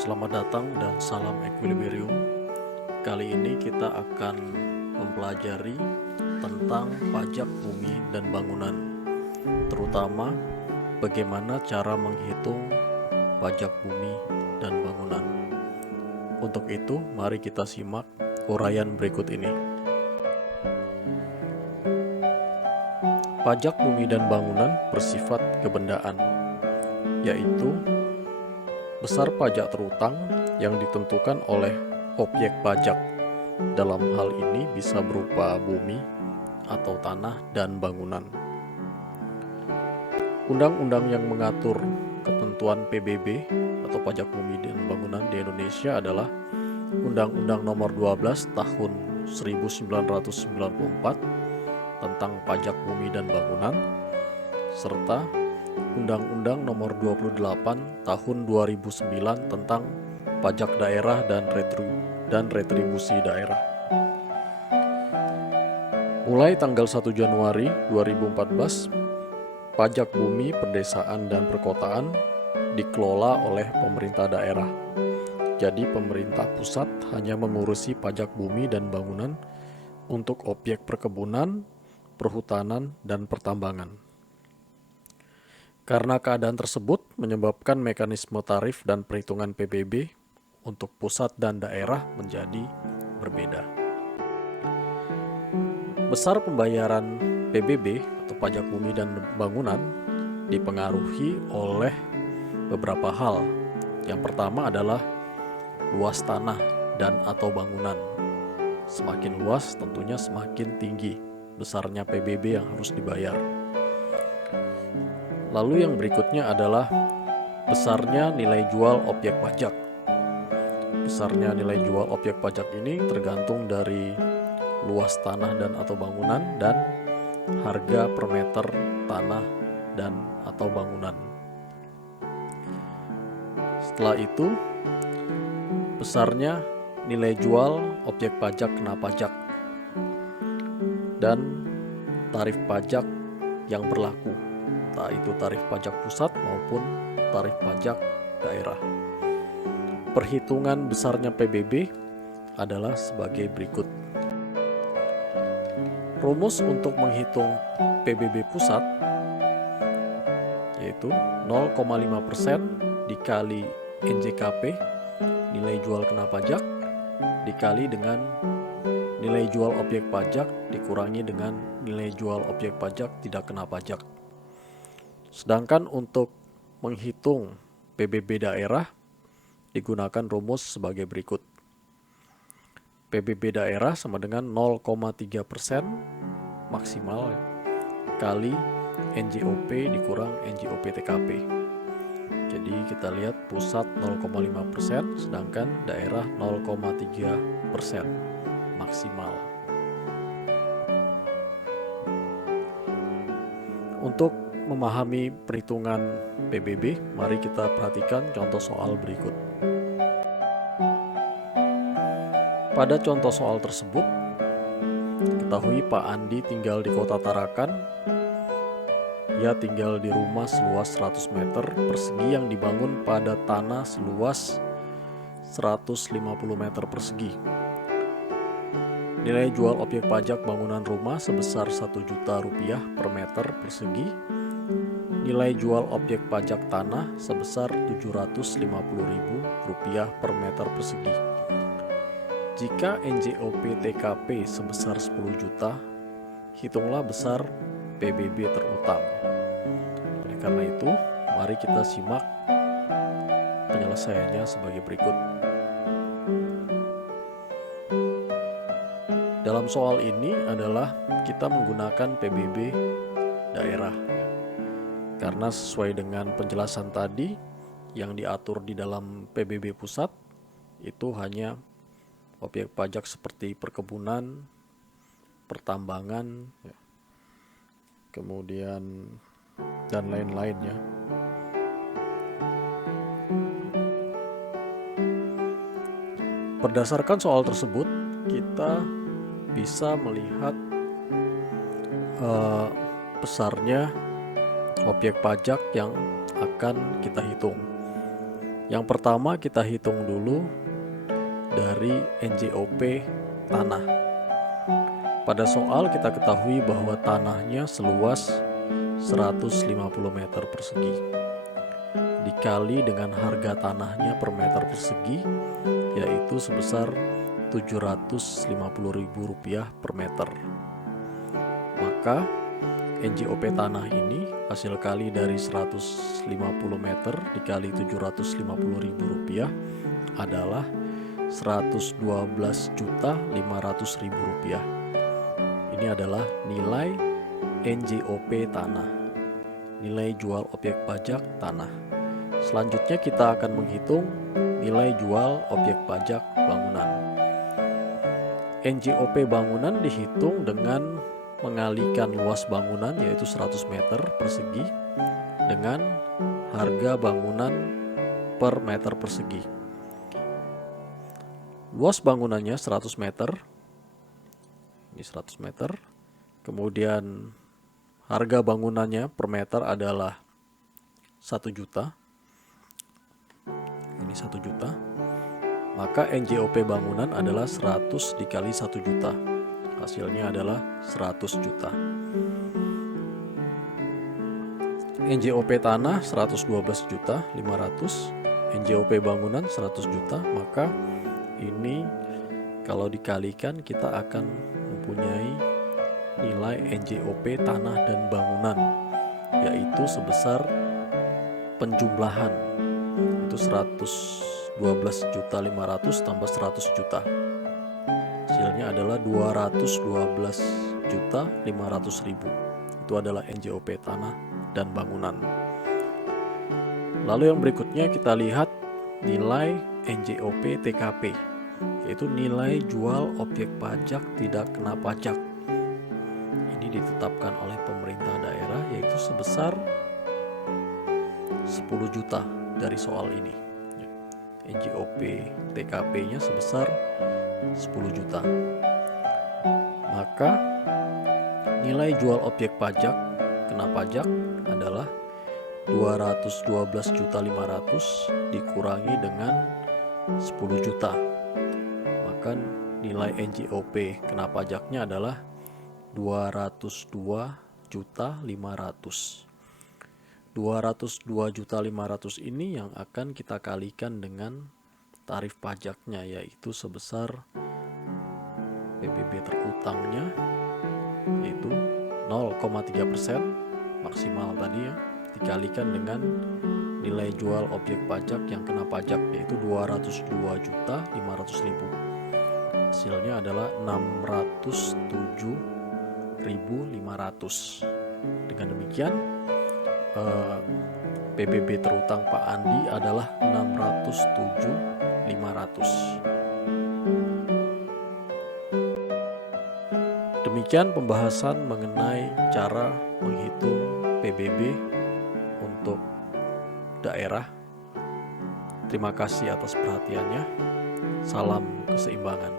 Selamat datang dan salam equilibrium. Kali ini kita akan mempelajari tentang pajak bumi dan bangunan, terutama bagaimana cara menghitung pajak bumi dan bangunan. Untuk itu, mari kita simak uraian berikut ini. Pajak bumi dan bangunan bersifat kebendaan, yaitu besar pajak terutang yang ditentukan oleh objek pajak. Dalam hal ini bisa berupa bumi atau tanah dan bangunan. Undang-undang yang mengatur ketentuan PBB atau pajak bumi dan bangunan di Indonesia adalah Undang-Undang Nomor 12 Tahun 1994 tentang pajak bumi dan bangunan, serta Undang-Undang Nomor 28 Tahun 2009 tentang pajak daerah dan retribusi daerah. Mulai tanggal 1 Januari 2014, pajak bumi, pedesaan, dan perkotaan dikelola oleh pemerintah daerah. Jadi pemerintah pusat hanya mengurusi pajak bumi dan bangunan untuk objek perkebunan, perhutanan, dan pertambangan. Karena keadaan tersebut menyebabkan mekanisme tarif dan perhitungan PBB untuk pusat dan daerah menjadi berbeda. Besar pembayaran PBB atau pajak bumi dan bangunan dipengaruhi oleh beberapa hal. Yang pertama adalah luas tanah dan atau bangunan. Semakin luas tentunya semakin tinggi besarnya PBB yang harus dibayar. Lalu yang berikutnya adalah besarnya nilai jual objek pajak. Besarnya nilai jual objek pajak ini tergantung dari luas tanah dan atau bangunan dan harga per meter tanah dan atau bangunan. Setelah itu, besarnya nilai jual objek pajak kena pajak dan tarif pajak yang berlaku, entah itu tarif pajak pusat maupun tarif pajak daerah. Perhitungan besarnya PBB adalah sebagai berikut. Rumus untuk menghitung PBB pusat yaitu 0,5% dikali NJKP, nilai jual kena pajak, dikali dengan nilai jual objek pajak dikurangi dengan nilai jual objek pajak tidak kena pajak. Sedangkan untuk menghitung PBB daerah digunakan rumus sebagai berikut. PBB daerah sama dengan 0,3% maksimal kali NJOP dikurang NJOP TKP. Jadi kita lihat pusat 0,5%, sedangkan daerah 0,3% maksimal. Untuk memahami perhitungan PBB, mari kita perhatikan contoh soal berikut. Pada contoh soal tersebut, ketahui Pak Andi tinggal di Kota Tarakan. Ia tinggal di rumah seluas 100 meter persegi yang dibangun pada tanah seluas 150 meter persegi. Nilai jual objek pajak bangunan rumah sebesar 1 juta rupiah per meter persegi. Nilai jual objek pajak tanah sebesar 750.000 rupiah per meter persegi. Jika NJOP TKP sebesar 10 juta, hitunglah besar PBB terutang. Oleh karena itu, mari kita simak penyelesaiannya sebagai berikut. Dalam soal ini adalah kita menggunakan PBB daerah. Karena sesuai dengan penjelasan tadi yang diatur di dalam PBB pusat, itu hanya objek pajak seperti perkebunan, pertambangan, kemudian dan lain-lainnya. Berdasarkan soal tersebut, kita bisa melihat besarnya objek pajak yang akan kita hitung. Yang pertama kita hitung dulu dari NJOP tanah. Pada soal kita ketahui bahwa tanahnya seluas 150 meter persegi dikali dengan harga tanahnya per meter persegi, yaitu sebesar Rp750.000 per meter. Maka NJOP tanah ini hasil kali dari 150 meter dikali Rp750.000 adalah Rp112.500.000. Ini adalah nilai NJOP tanah, nilai jual objek pajak tanah. Selanjutnya kita akan menghitung nilai jual objek pajak bangunan. NJOP bangunan dihitung dengan mengalihkan luas bangunan yaitu 100 meter persegi dengan harga bangunan per meter persegi. Luas bangunannya 100 meter. Ini 100 meter. Kemudian harga bangunannya per meter adalah 1 juta. Ini 1 juta. Maka NJOP bangunan adalah 100 dikali 1 juta. Hasilnya adalah 100 juta. NJOP tanah 112.500.000, NJOP bangunan 100 juta, maka ini kalau dikalikan kita akan mempunyai nilai NJOP tanah dan bangunan, yaitu sebesar penjumlahan itu 112.500.000 tambah 100 juta. Hasilnya adalah 212.500.000. Itu adalah NJOP tanah dan bangunan. Lalu yang berikutnya kita lihat nilai NJOP TKP, yaitu nilai jual objek pajak tidak kena pajak. Ini ditetapkan oleh pemerintah daerah yaitu sebesar 10 juta dari soal ini. NJOP TKP-nya sebesar 10 juta. Maka nilai jual objek pajak kena pajak adalah 212.500.000 dikurangi dengan 10 juta. Maka nilai NJOP kena pajaknya adalah 202.500.000. 202.500.000 ini yang akan kita kalikan dengan tarif pajaknya, yaitu sebesar PBB terutangnya yaitu 0,3% maksimal tadi ya, dikalikan dengan nilai jual objek pajak yang kena pajak yaitu 202.500.000. Hasilnya adalah 607.500. Dengan demikian PBB terutang Pak Andi adalah 607.500. Demikian pembahasan mengenai cara menghitung PBB untuk daerah. Terima kasih atas perhatiannya. Salam keseimbangan.